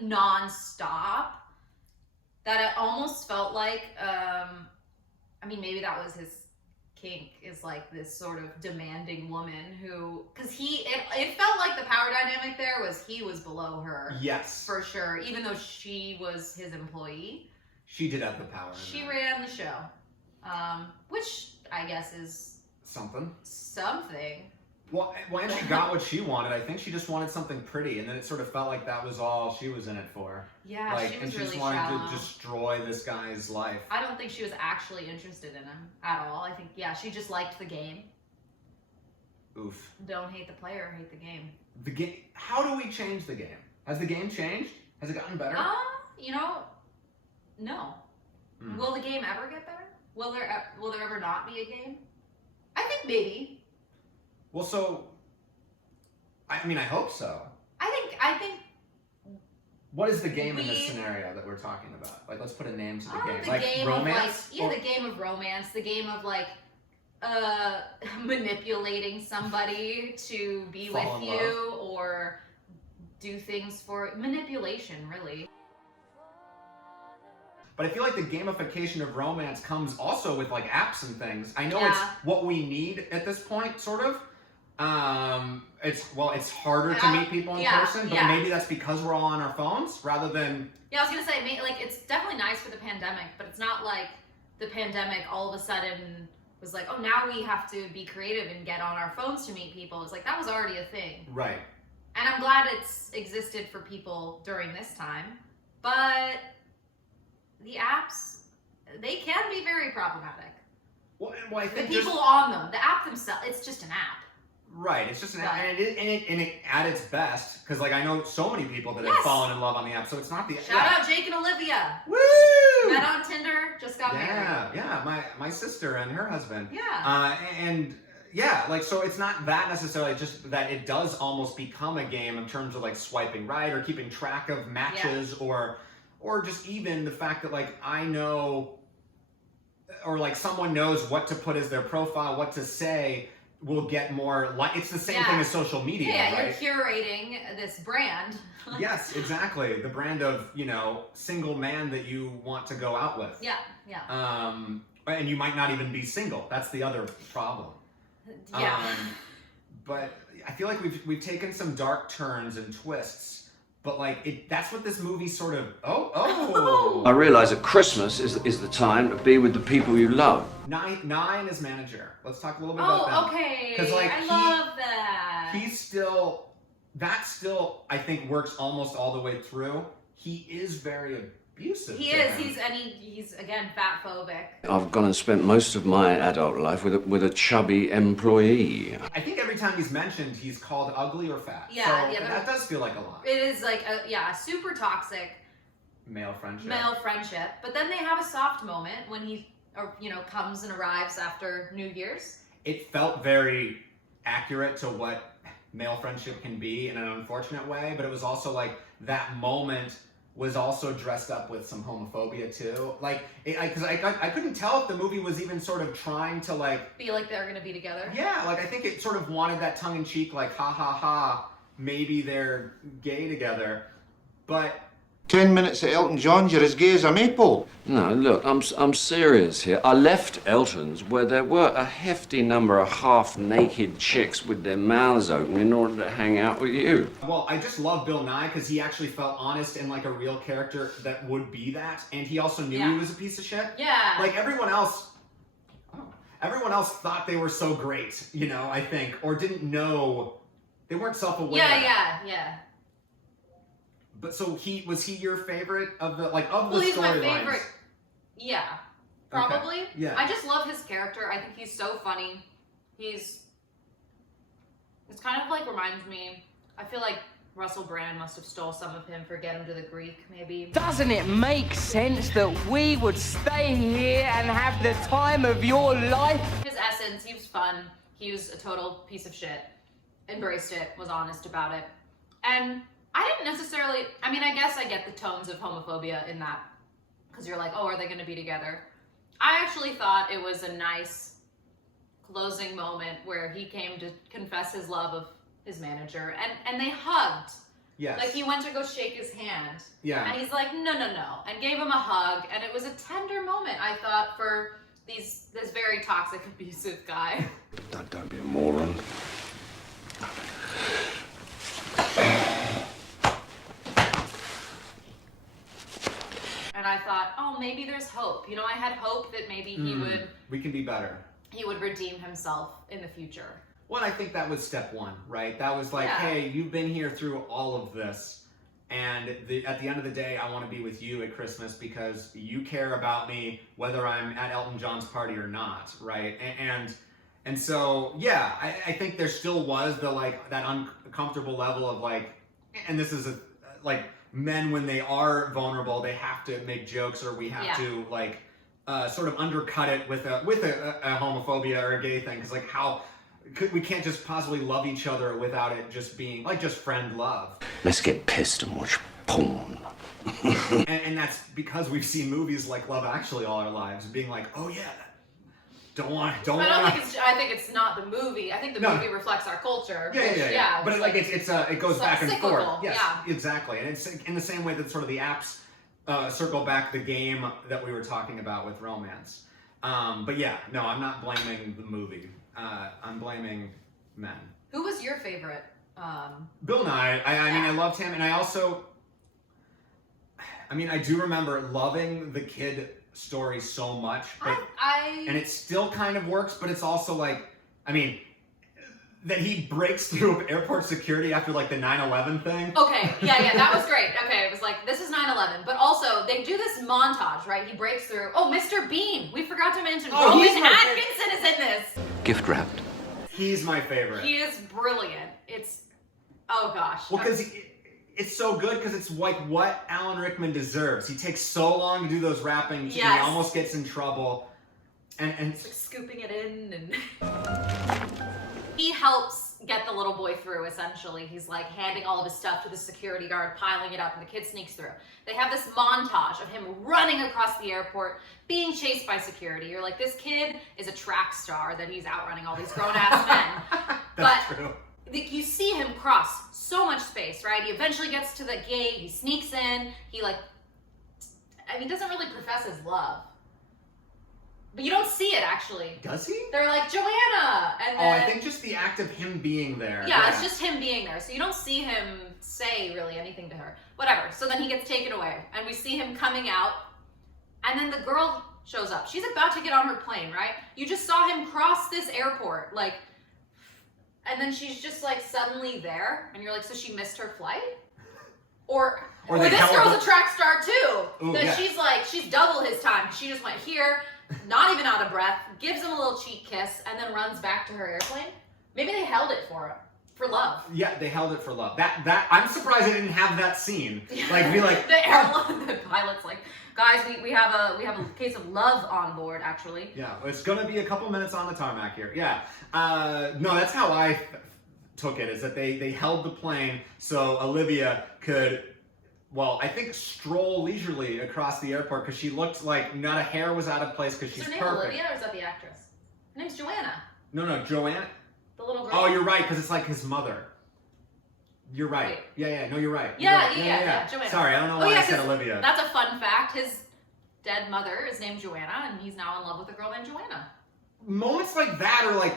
non-stop, that it almost felt like... I mean, maybe that was his kink, is like this sort of demanding woman who, because it felt like the power dynamic there was he was below her. Yes. For sure, even though she was his employee. She did have the power. She ran the show, which I guess is... Something. Well, when she got what she wanted, I think she just wanted something pretty, and then it sort of felt like that was all she was in it for. Yeah, like, she was and she really just wanted shallow. to destroy this guy's life. I don't think she was actually interested in him at all. I think, yeah, she just liked the game. Oof. Don't hate the player, hate the game. The game. How do we change the game? Has the game changed? Has it gotten better? No. Will the game ever get better? Will there ever not be a game? I think maybe. Well, so, I mean, I hope so. I think. What is the game in this scenario that we're talking about? Like, let's put a name to the game. The Like game romance? of the game of romance, the game of like, manipulating somebody to be Fall with in you or do things for manipulation, really. But I feel like the gamification of romance comes also with like apps and things. I know it's what we need at this point, sort of. It's harder to meet people in person, but maybe that's because we're all on our phones rather than... Yeah, I was gonna say, like, it's definitely nice for the pandemic, but it's not like the pandemic all of a sudden was like, oh, now we have to be creative and get on our phones to meet people. It's like, that was already a thing. Right. And I'm glad it's existed for people during this time, but the apps, they can be very problematic. Well, I think the people on them, the app themselves, it's just an app. Right, it's just an app, and it at its best, because like I know so many people that have fallen in love on the app, so it's not the... Shout out Jake and Olivia. Woo! Met on Tinder, just got married. Yeah, my sister and her husband. Yeah. And yeah, like, so it's not that necessarily, just that it does almost become a game in terms of like swiping right or keeping track of matches or just even the fact that like I know, or like someone knows what to put as their profile, what to say, will get more like, it's the same thing as social media, right? You're curating this brand. Yes, exactly. The brand of, single man that you want to go out with. Yeah. And you might not even be single. That's the other problem. Yeah. But I feel like we've taken some dark turns and twists but like that's what this movie sort of. Oh. I realise that Christmas is the time to be with the people you love. Nine is manager. Let's talk a little bit about that. Oh, okay. Because like I love that. He's still, I think works almost all the way through. He is very abusive. He is. He's again fat phobic. I've gone and spent most of my adult life with a chubby employee. I think every time he's mentioned, he's called ugly or fat. Yeah, so that does feel like a lot. It is like a super toxic male friendship. But then they have a soft moment when he, comes and arrives after New Year's. It felt very accurate to what male friendship can be in an unfortunate way, but it was also like that moment was also dressed up with some homophobia too. Like, because I couldn't tell if the movie was even sort of trying to like be like they're gonna be together. Yeah, like I think it sort of wanted that tongue in cheek, like ha ha ha, maybe they're gay together, but 10 minutes at Elton John's, you're as gay as a maple. No, look, I'm serious here. I left Elton's where there were a hefty number of half-naked chicks with their mouths open in order to hang out with you. Well, I just love Bill Nye because he actually felt honest and like a real character that would be that, and he also knew he was a piece of shit. Yeah. Like everyone else thought they were so great, I think, or didn't know, they weren't self-aware. Yeah. But so was he your favorite of the he's my favorite. Yeah, probably. Okay. Yeah. I just love his character. I think he's so funny. It's kind of like reminds me, I feel like Russell Brand must have stole some of him for Get Him to the Greek, maybe. Doesn't it make sense that we would stay here and have the time of your life? His essence, he was fun. He was a total piece of shit. Embraced it, was honest about it. And I didn't necessarily, I guess I get the tones of homophobia in that, because you're like, oh, are they going to be together? I actually thought it was a nice closing moment where he came to confess his love of his manager, and they hugged. Yes. Like, he went to go shake his hand. Yeah. And he's like, no, and gave him a hug, and it was a tender moment, I thought, for this very toxic, abusive guy. Don't be a moron. And I thought, oh, maybe there's hope. I had hope that maybe we can be better. He would redeem himself in the future. Well, I think that was step one, right? That was like, hey, you've been here through all of this, and at the end of the day, I want to be with you at Christmas because you care about me, whether I'm at Elton John's party or not, right? And so, yeah, I think there still was that uncomfortable level of like, and this is like men when they are vulnerable, they have to make jokes or we have to like sort of undercut it with a homophobia or a gay thing, because like we can't just possibly love each other without it just being like just friend love. Let's get pissed and watch porn. and that's because we've seen movies like Love Actually all our lives, being like, oh yeah, don't want. I think it's not the movie. I think the movie reflects our culture. Yeah. But it goes back and cyclical. forth. Yes, exactly. And it's in the same way that sort of the apps circle back the game that we were talking about with romance. But yeah, no, I'm not blaming the movie. I'm blaming men. Who was your favorite? Bill Nye. I mean, I loved him, and I also, I do remember loving the kid story so much, but, and it still kind of works, but it's also like, that he breaks through airport security after like the 9/11 thing. Okay, yeah, that was great. Okay, it was like, this is 9/11, but also they do this montage, right? He breaks through. Oh, Mr. Bean, we forgot to mention. Rowan Atkinson is in this. Gift wrapped. He's my favorite. He is brilliant. Oh gosh. Well, because it's so good because it's like what Alan Rickman deserves. He takes so long to do those wrapping, he almost gets in trouble, and it's like scooping it in, and he helps get the little boy through. Essentially, he's like handing all of his stuff to the security guard, piling it up, and the kid sneaks through. They have this montage of him running across the airport, being chased by security. You're like, this kid is a track star that he's outrunning all these grown-ass men. That's true. You see him cross so much space, right? He eventually gets to the gate, he sneaks in, he doesn't really profess his love. But you don't see it, actually. Does he? They're like, Joanna! And then, I think just the act of him being there. Yeah, it's just him being there. So you don't see him say really anything to her. Whatever. So then he gets taken away. And we see him coming out. And then the girl shows up. She's about to get on her plane, right? You just saw him cross this airport. Like, and then she's just like suddenly there. And you're like, so she missed her flight? Or this girl's a track star too. Ooh, that yeah. she's like, she's double his time. She just went here, not even out of breath, gives him a little cheek kiss, and then runs back to her airplane. Maybe they held it for him. For love. Yeah, they held it for love. That I'm surprised they didn't have that scene. Like, be like the pilot's like, guys, we have a case of love on board, actually. Yeah, it's gonna be a couple minutes on the tarmac here. Yeah, no, that's how I took it. Is that they held the plane so Olivia could, well, I think stroll leisurely across the airport because she looked like not a hair was out of place because she's Is her name perfect. Olivia or is that the actress? Her name's Joanna. No, Joanna. The little girl. Oh, you're right, because it's like his mother. You're right. Wait. Yeah, no, you're right. Yeah, Joanna. Sorry, I don't know why I said Olivia. That's a fun fact. His dead mother is named Joanna, and he's now in love with a girl named Joanna. Moments like that are like,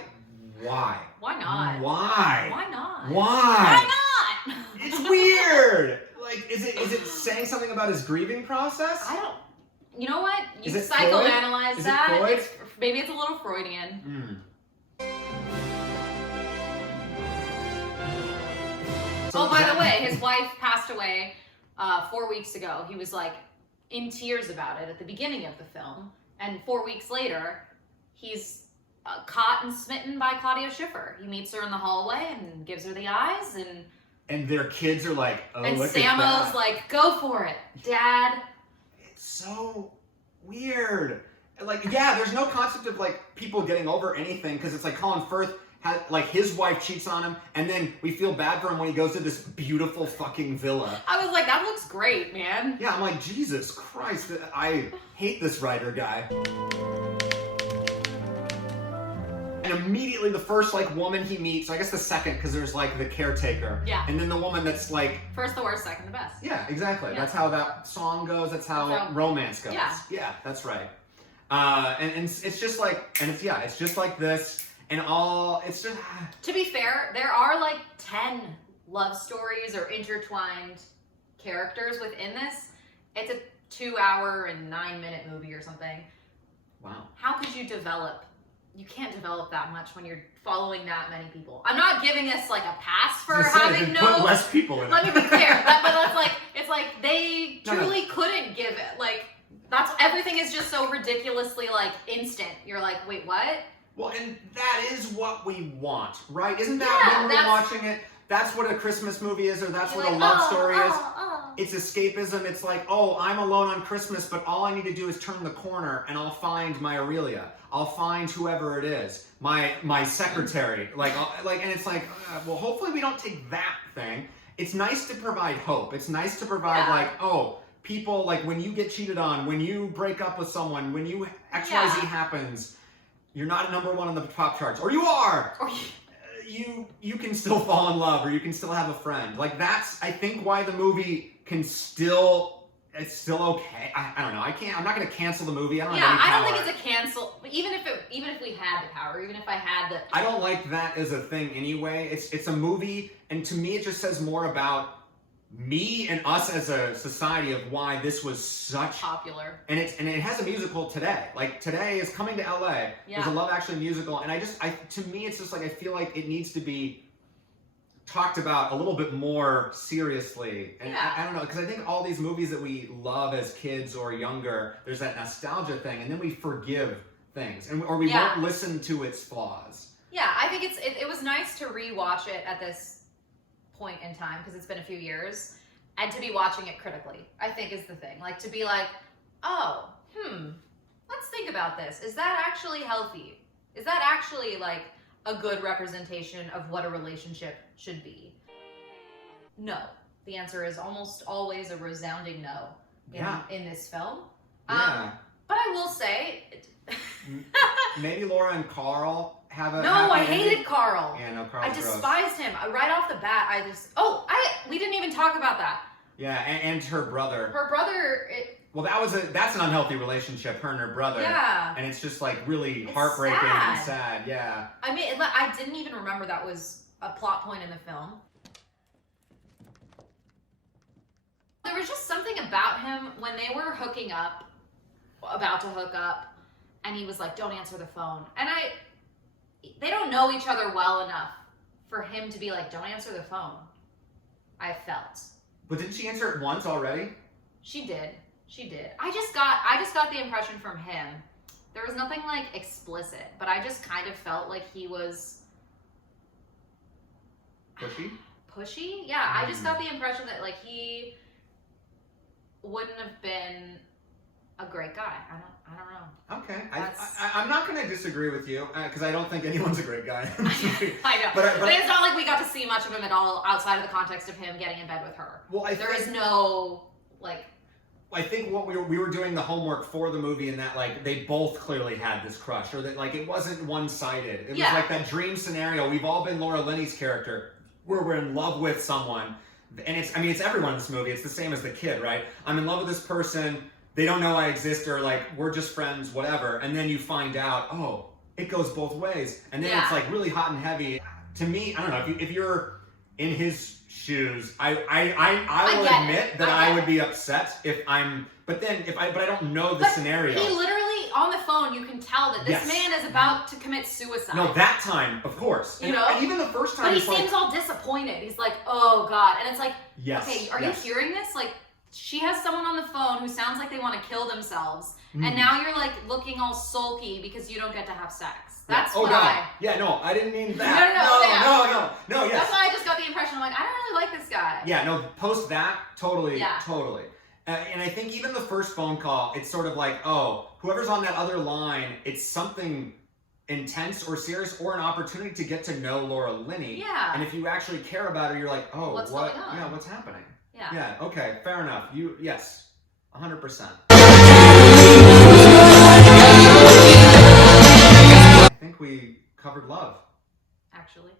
why? Why not? Why? Why not? Why? Why not? It's weird. Like, is it saying something about his grieving process? I don't. You know what? You Is it psychoanalyze Freud? that. Is it Freud? Maybe it's a little Freudian. Oh, by the way, his wife passed away 4 weeks ago. He was like in tears about it at the beginning of the film. And 4 weeks later, he's caught and smitten by Claudia Schiffer. He meets her in the hallway and gives her the eyes. And their kids are like, oh, and look Samo's at that. like, go for it, Dad. It's so weird. Like, yeah, there's no concept of like people getting over anything because it's like Colin Firth had, like, his wife cheats on him, and then we feel bad for him when he goes to this beautiful fucking villa. I was like, that looks great, man. Yeah, I'm like, Jesus Christ, I hate this writer guy. And immediately the first, like, woman he meets, I guess the second, because there's, like, the caretaker. Yeah. And then the woman that's, like... First the worst, second the best. Yeah, exactly. Yeah. That's how that song goes. That's how romance goes. Yeah. Yeah, that's right. And it's just like, and it's just like this. And it's just... To be fair, there are like 10 love stories or intertwined characters within this. It's a 2-hour and 9-minute movie or something. Wow. How could you develop? You can't develop that much when you're following that many people. I'm not giving this like a pass for having put less people in it. Let me be clear. But that's like, it's like they truly couldn't give it. Like, everything is just so ridiculously like instant. You're like, wait, what? Well, and that is what we want, right? Isn't that when we're watching it? That's what a Christmas movie is, or that's what a love story is. It's escapism. It's like, oh, I'm alone on Christmas, but all I need to do is turn the corner and I'll find my Aurelia. I'll find whoever it is, my secretary. And it's like, well, hopefully we don't take that thing. It's nice to provide hope. It's nice to provide like, oh, people, like when you get cheated on, when you break up with someone, when you XYZ happens, you're not number one on the top charts, or you are. Or you can still fall in love, or you can still have a friend. Like, that's, I think, why the movie can still, it's still okay. I don't know. I'm not going to cancel the movie. I don't have any power. I don't think it's a cancel. But even if we had the power, even if I had the, I don't like that as a thing anyway. It's a movie, and to me, it just says more about me and us as a society of why this was such popular. And it has a musical today. Like, today is coming to LA. Yeah. There's a Love Actually musical, and to me, it's just like, I feel like it needs to be talked about a little bit more seriously. And I don't know, because I think all these movies that we love as kids or younger, there's that nostalgia thing, and then we forgive things, or we won't listen to its flaws. Yeah, I think it was nice to rewatch it at this point in time, because it's been a few years, and to be watching it critically, I think, is the thing. Like, to be like, oh, let's think about this. Is that actually healthy? Is that actually like a good representation of what a relationship should be? No. The answer is almost always a resounding no in this film. Yeah. But I will say, maybe Laura and Carl have a I hated Carl. Yeah, no, Carl's I despised him. Right off the bat, we didn't even talk about that. Yeah, and her brother. Her brother, Well, that's an unhealthy relationship, her and her brother. Yeah. And it's just like really It's heartbreaking sad. and sad. Yeah. I mean, I didn't even remember that was a plot point in the film. There was just something about him when they were hooking up, about to hook up, and he was like, don't answer the phone. And they don't know each other well enough for him to be like, don't answer the phone. I felt. But didn't she answer it once already? She did. I just got the impression from him. There was nothing like explicit, but I just kind of felt like he was pushy. Yeah, I just got the impression that like he wouldn't have been a great guy. I don't know. Okay, I'm not going to disagree with you because I don't think anyone's a great guy. I know, but it's not like we got to see much of him at all outside of the context of him getting in bed with her. Well, there is no like. I think what we were doing the homework for the movie, and that like they both clearly had this crush, or that like it wasn't one-sided. It was like that dream scenario. We've all been Laura Linney's character, where we're in love with someone, and it's everyone in this movie. It's the same as the kid, right? I'm in love with this person. They don't know I exist, or like we're just friends, whatever. And then you find out, oh, it goes both ways, and then it's like really hot and heavy. To me, I don't know if you're in his shoes, I will admit that I would be upset if I'm. But I don't know the scenario. He literally on the phone, you can tell that this man is about to commit suicide. No, that time, of course. You know, and even the first time, but he seems all disappointed. He's like, "Oh God," and it's like, "Okay, are you hearing this? Like, she has someone on the phone who sounds like they want to kill themselves, and now you're like looking all sulky because you don't get to have sex." That's what Yeah, no, I didn't mean that. No, yes. That's why I just got the impression. I'm like, I don't really like this guy. Yeah, no, post that, totally. And I think even the first phone call, it's sort of like, oh, whoever's on that other line, it's something intense or serious or an opportunity to get to know Laura Linney. Yeah. And if you actually care about her, you're like, oh, what's going on? Yeah, what's happening? Yeah. Yeah, okay, fair enough. Yes, 100%. I think we covered love. Actually,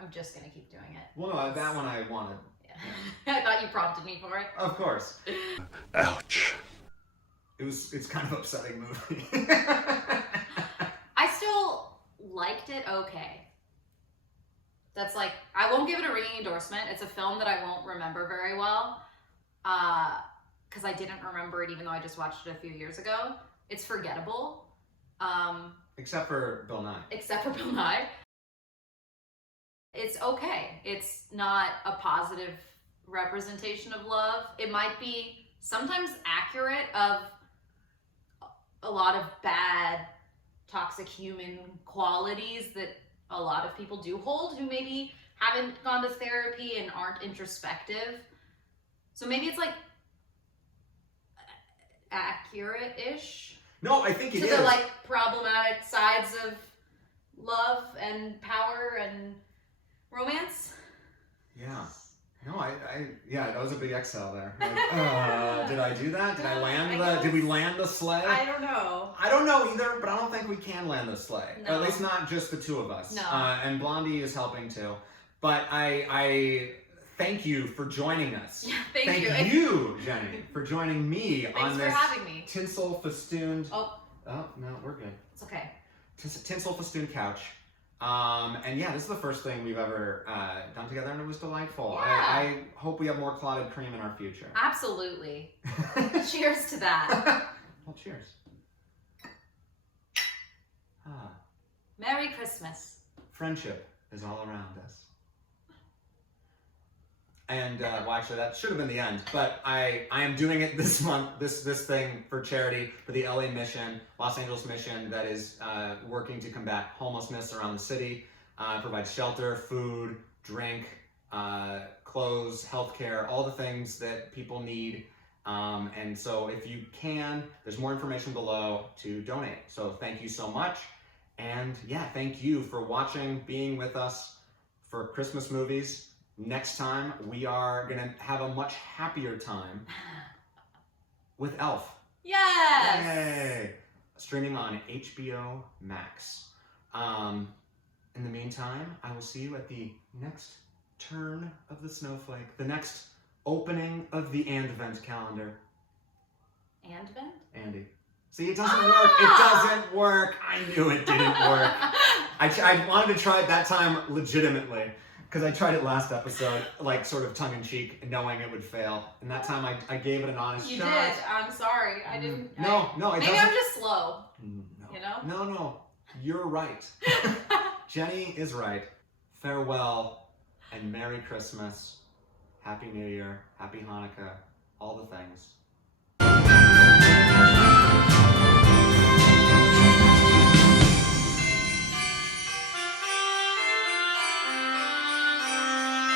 I'm just gonna keep doing it. Well, no, that one I wanted. Yeah. I thought you prompted me for it. Of course. Ouch. It's kind of upsetting movie. I still liked it okay. That's like, I won't give it a ringing endorsement. It's a film that I won't remember very well. Because I didn't remember it even though I just watched it a few years ago. It's forgettable. Except for Bill Nye. It's okay. It's not a positive representation of love. It might be sometimes accurate of a lot of bad, toxic human qualities that a lot of people do hold who maybe haven't gone to therapy and aren't introspective. So maybe it's like accurate-ish. No, I think it is. To the like problematic sides of love and power and romance. Yeah. No, yeah, that was a big exhale there. Like, did I do that? Did I land did we land the sleigh? I don't know. I don't know either, but I don't think we can land the sleigh. No. At least not just the two of us. No. And Blondie is helping too. But I thank you for joining us. Yeah, thank you, Jenny, for joining me on this having me. tinsel festooned. Oh, no, we're good. It's okay. Tinsel festooned couch. And yeah, this is the first thing we've ever done together, and it was delightful. Yeah. I hope we have more clotted cream in our future. Absolutely. Cheers to that. Well, cheers. Merry Christmas. Friendship is all around us. And well, actually, that should have been the end. But I am doing it this month. This thing for charity for the LA mission, Los Angeles mission, that is working to combat homelessness around the city, provide shelter, food, drink, clothes, healthcare, all the things that people need. And so, if you can, there's more information below to donate. So thank you so much. And yeah, thank you for watching, being with us for Christmas movies. Next time, we are going to have a much happier time with Elf. Yes! Yay! Streaming on HBO Max. In the meantime, I will see you at the next turn of the snowflake, the next opening of the Advent calendar. And bend? Andy. See, it doesn't work. It doesn't work. I knew it didn't work. I wanted to try it that time legitimately, because I tried it last episode, like sort of tongue-in-cheek, knowing it would fail. And that time I gave it an honest You shot. did. I'm sorry. I didn't. No, it maybe doesn't. I'm just slow. No. You know? No. You're right. Jennie is right. Farewell and Merry Christmas. Happy New Year. Happy Hanukkah. All the things.